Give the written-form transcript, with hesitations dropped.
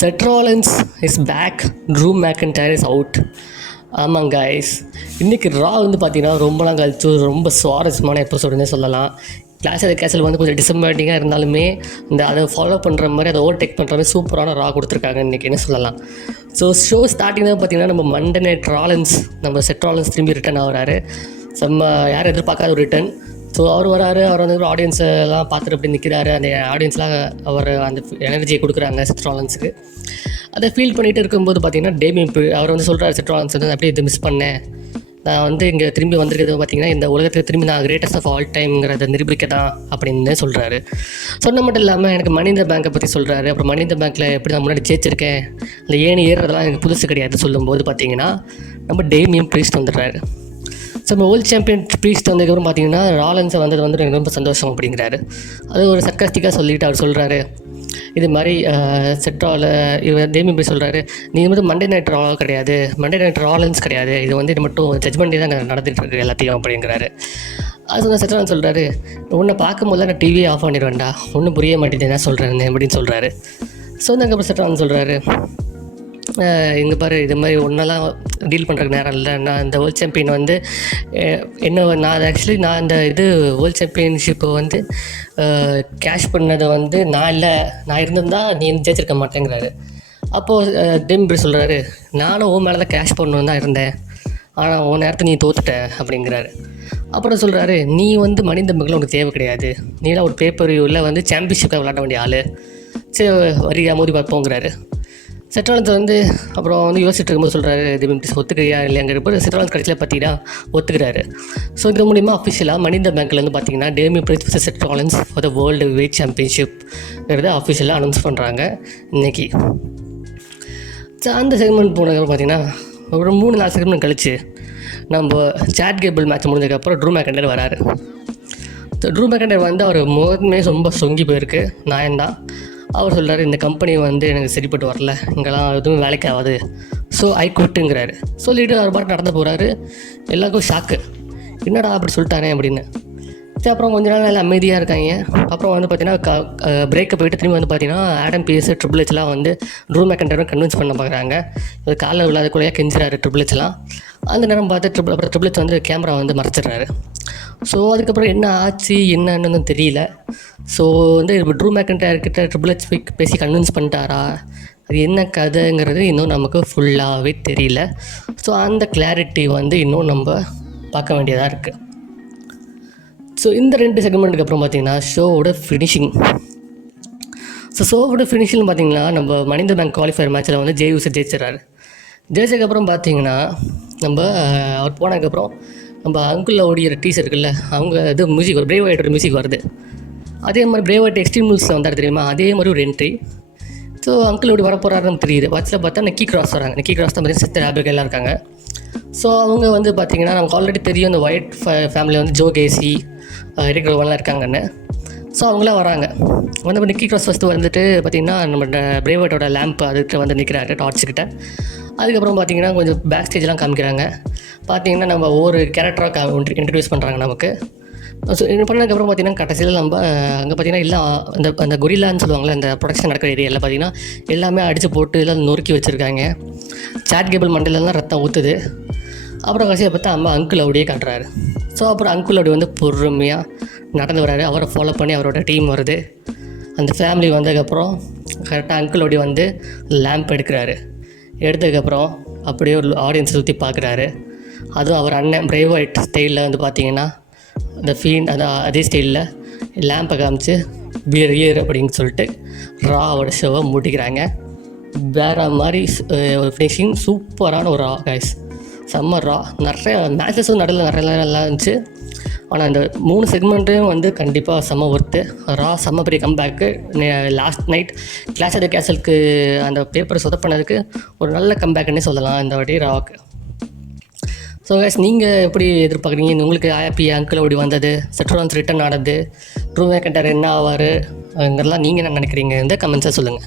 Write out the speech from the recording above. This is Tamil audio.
Seth Rollins is back. Drew McIntyre is out. ஆமாங்க கைஸ், இன்றைக்கி ரா வந்து பார்த்தீங்கன்னா ரொம்ப நாள் கழிச்சு ரொம்ப சுவாரஸ்யமான எபிசோடுன்னே சொல்லலாம். கிளாஸ் ஆஃப் தி கேசல் வந்து கொஞ்சம் டிசப்பாயிண்டிங்காக இருந்தாலுமே அதை ஃபாலோ பண்ணுற மாதிரி அதை ஓவர்டேக் பண்ணுற மாதிரி சூப்பரான ரா கொடுத்துருக்காங்க இன்றைக்கின்னு சொல்லலாம். ஸோ ஷோ ஸ்டார்டிங் தான் பார்த்தீங்கன்னா நம்ம மண்டே நைட் ராலன்ஸ், நம்ம செட் ராலன்ஸ் திரும்பி ரிட்டன் ஆகிறாரு. யாரும் எதிர்பார்க்காத ஒரு ரிட்டன். ஸோ அவர் வராரு, அவர் வந்து ஆடியன்ஸை எல்லாம் பார்த்துட்டு அப்படி நிற்கிறாரு. அந்த ஆடியன்ஸ்லாம் அவர் அந்த எனர்ஜியை கொடுக்குறாங்க செட் ராலன்ஸுக்கு. அதை ஃபீல் பண்ணிகிட்டு இருக்கும்போது பார்த்தீங்கன்னா டேமியன் அவர் வந்து சொல்கிறார், செட் ராலன்ஸ் வந்து அப்படியே இது மிஸ் பண்ணேன், நான் வந்து இங்கே திரும்பி வந்திருக்கிறது பார்த்தீங்கன்னா இந்த உலகத்துக்கு திரும்பி நான் கிரேட்டஸ்ட் ஆஃப் ஆல் டைம்ங்கிறத நிரூபிக்க தான் அப்படின்னு சொல்கிறாரு. சொன்ன மட்டும் இல்லாமல் எனக்கு மணி இந்த பேங்கை பற்றி சொல்கிறாரு. அப்புறம் மணி இந்த பேங்க்கில் எப்படி நான் முன்னாடி ஜெயிச்சிருக்கேன், அந்த ஏணி ஏறுறதெல்லாம் எனக்கு புதுசு கிடையாது சொல்லும்போது பார்த்தீங்கன்னா நம்ம டேமியன் ப்ரீஸ்ட் வந்துடுறாரு. ஸோ நம்ம வேர்ல்டு சாம்பியன் ப்ரீஸ்ட் வந்ததுக்கப்புறம் பார்த்தீங்கன்னா ராலன்ஸை வந்தது வந்து எனக்கு ரொம்ப சந்தோஷம் அப்படிங்கிறாரு. அது ஒரு சர்க்காஸ்டிக்காக சொல்லிவிட்டு அவர் சொல்கிறாரு, இது மாதிரி இவர் டேமியன் போய் சொல்கிறாரு, நீ வந்து மண்டே நைட் ரா கிடையாது, மண்டே நைட் ராலன்ஸ் கிடையாது, இது வந்து இது மட்டும் ஜட்மெண்ட்டே தான் நடந்துகிட்டு இருக்கு எல்லாத்தையும் அப்படிங்கிறாரு. அது சொன்ன செட்ராலன்ஸ் சொல்கிறாரு, உன்னை பார்க்கும்போது நான் டிவியே ஆஃப் பண்ணிடுவேன்டா, ஒன்றும் புரிய மாட்டேங்குது என்ன சொல்கிறேன்னு அப்படின்னு சொல்கிறாரு. ஸோ அதுக்கப்புறம் செட்ராலன்ஸ் சொல்கிறாரு, இங்கே பாரு, இது மாதிரி ஒன்றெல்லாம் டீல் பண்ணுறதுக்கு நேரம் இல்லை, நான் இந்த வேர்ல்டு சாம்பியன் வந்து நான் இந்த வேர்ல்டு சாம்பியன்ஷிப்பை வந்து கேஷ் பண்ணதை வந்து நான் இருந்திருந்தால் நீ ஜெயிச்சிருக்க மாட்டேங்கிறாரு. அப்போது டேமியன் சொல்கிறாரு, நானும் உன் மேலே தான் கேஷ் பண்ணணுன்னு தான் இருந்தேன், ஆனால் உன் நேரத்தை நீ தோத்துட்ட அப்படிங்கிறாரு. அப்புறம் சொல்கிறாரு, நீ வந்து மணி இந்த பேங்கில் உனக்கு தேவை கிடையாது, நீலாம் ஒரு பேப்பர் வியூவில் வந்து சாம்பியன்ஷிப்பை விளாட வேண்டிய ஆள், சரி வரியா மோதி பார்ப்போங்கிறாரு. செட்ராலன்ஸ் வந்து அப்புறம் வந்து யோசிச்சுட்டு இருக்கும்போது சொல்கிறாரு, இது ஒத்துக்கிறியா இல்லையாங்கிறப்போ செட்ராலன்ஸ் கடைசியில் பார்த்தீங்கன்னா ஒத்துக்கிறாரு. ஸோ இது மூலிமா அஃபிஷியலாக மணி இந்த பேங்க்கில் வந்து பார்த்தீங்கன்னா Damian Priest vs Seth Rollins for the world weight சாம்பியன்ஷிப்ங்கிறத அஃபிஷியலாக அனௌன்ஸ் பண்ணுறாங்க இன்றைக்கி. ஸோ அந்த செக்மெண்ட் போனதுக்கப்புறம் பார்த்தீங்கன்னா ஒரு 3-4 செக்மெண்ட் கழிச்சு நம்ம சாட் கேபிள் மேட்ச் முடிஞ்சதுக்கப்புறம் ட்ரூ மேக்கண்டர் வராரு. ஸோ ட்ரூ மேக்கண்டர் வந்து அவர் முகமே ரொம்ப சொங்கி போயிருக்கு, நாயந்தான். அவர் சொல்கிறார், இந்த கம்பெனி வந்து எனக்கு சரிப்பட்டு வரல, இங்கெல்லாம் எதுவும் வேலைக்கு ஆகாது, ஸோ ஐ குவிட்டுங்கிறாரு. சொல்லிவிட்டு அவர் பாட்டு நடந்து போகிறாரு. எல்லாருக்கும் ஷாக்கு, என்னடா அப்படி சொல்லிட்டாரே அப்படின்னு. சரி, அப்புறம் கொஞ்ச நாள் எல்லாம் அமைதியாக இருக்காங்க. அப்புறம் வந்து பார்த்தீங்கன்னா பிரேக்கை போயிட்டு திரும்பி வந்து பார்த்தீங்கன்னா ஆடம் பிஎஸ் ட்ரிபிள் ஹெச்லாம் வந்து ட்ரூ மேக்கண்டரும் கன்வின்ஸ் பண்ண பார்க்குறாங்க. அது காலில் விழாதக்குள்ளேயே கெஞ்சுறாரு ட்ரிபிள் ஹெச்லாம். அந்த நேரம் பார்த்து ட்ரிபிள் ஹெச் வந்து கேமரா வந்து மறைச்சிடுறாரு. ஸோ அதுக்கப்புறம் என்ன ஆச்சு என்னன்னு தெரியல. ஸோ வந்து இப்போ ட்ரூ மேக்கண்டர் கிட்ட ட்ரிபிள் ஹெச் பேசி கன்வின்ஸ் பண்ணிட்டாரா, அது என்ன கதைங்கிறது இன்னும் நமக்கு ஃபுல்லாகவே தெரியல. ஸோ அந்த கிளாரிட்டி வந்து இன்னும் நம்ம பார்க்க வேண்டியதாக இருக்குது. ஸோ இந்த 2 செக்மெண்ட்டுக்கு அப்புறம் பார்த்திங்கன்னா ஷோவோட ஃபினிஷிங். ஸோ ஷோவோட ஃபினிஷிங் பார்த்திங்கன்னா நம்ம மணி இந்த பேங்க் குவாலிஃபயர் மேட்ச்சில் வந்து ஜெயிச்சு ஜெயிச்சிடறாரு. ஜெயிச்சதுக்கப்புறம் பார்த்திங்கன்னா அவர் போனதுக்கப்புறம் நம்ம அங்குள்ள ஓடிக்கிற டீசர் இருக்குல்ல, அவங்க இது மியூசிக் பிரேவ் ஒயிட்டோட மியூசிக் வருது. அதே மாதிரி பிரேவ் ஒயிட் எக்ஸ்ட்ரீம் ரூல்ஸில் வந்தார் தெரியுமா, அதே மாதிரி ஒரு என்ட்ரி. ஸோ அங்கிள் ஓடி வரப்போறாருன்னு தெரியுது. பஸ்ஸில் பார்த்தா நெக்கி கிராஸ் வராங்க. நெக்கி கிராஸ் தான் பார்த்தீங்கன்னா சிஸ்டர் ஆபிகேலா இருக்காங்க. ஸோ அவங்க வந்து பார்த்திங்கன்னா நமக்கு ஆல்ரெடி தெரியும் இந்த ஒயிட் ஃபேமிலி வந்து ஜோ கேசி, எரிக் ரோவன்லாம் இருக்காங்கன்னு. ஸோ அவங்களாம் வராங்க. வந்து நெக்கி கிராஸ் ஃபஸ்ட்டு வந்துட்டு பார்த்திங்கன்னா நம்ம பிரேவ் ஒயிட்டோட லேம்ப் அதுக்கிட்ட வந்து நிற்கிறாரு டார்ச்சுக்கிட்ட. அதுக்கப்புறம் பார்த்திங்கன்னா கொஞ்சம் பேக் ஸ்டேஜ்லாம் காமிக்கிறாங்க. பார்த்திங்கன்னா நம்ம ஒவ்வொரு கேரக்டராக இன்ட்ரடியூஸ் பண்ணுறாங்க நமக்கு. ஸோ இது பண்ணதுக்கப்புறம் பார்த்திங்கன்னா கடைசியில் நம்ம அங்கே பார்த்திங்கன்னா எல்லாம் அந்த கொரில்லான்னு சொல்லுவாங்கள்ல, இந்த ப்ரொடக்ஷன் நடக்கிற ஏரியாவில் பார்த்திங்கன்னா எல்லாமே அடித்து போட்டு எல்லாம் நொறுக்கி வச்சுருக்காங்க. சாட் கேபிள் மண்டையிலலாம் ரத்தம் ஊற்றுது. அப்புறம் கடைசியாக பார்த்தா அங்கிள் அப்படியே காட்டுறாரு. ஸோ அப்புறம் அங்கிள் அப்படி வந்து பொறுமையாக நடந்து வராரு. அவரை ஃபாலோ பண்ணி அவரோட டீம் வருது. அந்த ஃபேமிலி வந்ததுக்கப்புறம் கரெக்டாக அங்கிள் அப்படி வந்து லேம்ப் எடுக்கிறாரு. எடுத்ததுக்கப்புறம் அப்படியே ஒரு ஆடியன்ஸ் சுற்றி பார்க்குறாரு. அதுவும் அவர் அண்ணன் பிரேவ் ஒயிட் ஸ்டைலில் வந்து பார்த்திங்கன்னா அதே ஸ்டைலில் லேம்பை காமிச்சு பியர் இயர் அப்படின்னு சொல்லிட்டு ராவோட ஷோவை முடிக்கிறாங்க. வேறு மாதிரி ஒரு ஃபினிஷிங், சூப்பரான ஒரு ரா கைஸ், செம்ம ரா. நிறைய மேட்சஸும் நிறைய நல்லா இருந்துச்சு. ஆனால் இந்த 3 செக்மெண்ட்டும் வந்து கண்டிப்பாக செம்ம ஒர்த்து. ரா செம்ம பெரிய comeback. Last night class of the கேசலுக்கு அந்த பேப்பரை சொதப்பினதுக்கு ஒரு நல்ல கம்பேக்குன்னே சொல்லலாம் இந்த வாட்டி ராவுக்கு. ஸோ கைஸ், நீங்கள் எப்படி எதிர்பார்க்குறீங்க? உங்களுக்கு ஹாப்பி அங்கிள் அப்படி வந்தது, செட் ராலன்ஸ் ரிட்டன் ஆனது, ட்ரூ மேக்கண்டர் என்ன ஆவார், அங்கெல்லாம் நீங்கள் என்ன நினைக்கிறீங்க? இந்த கமெண்ட்ஸை சொல்லுங்கள்.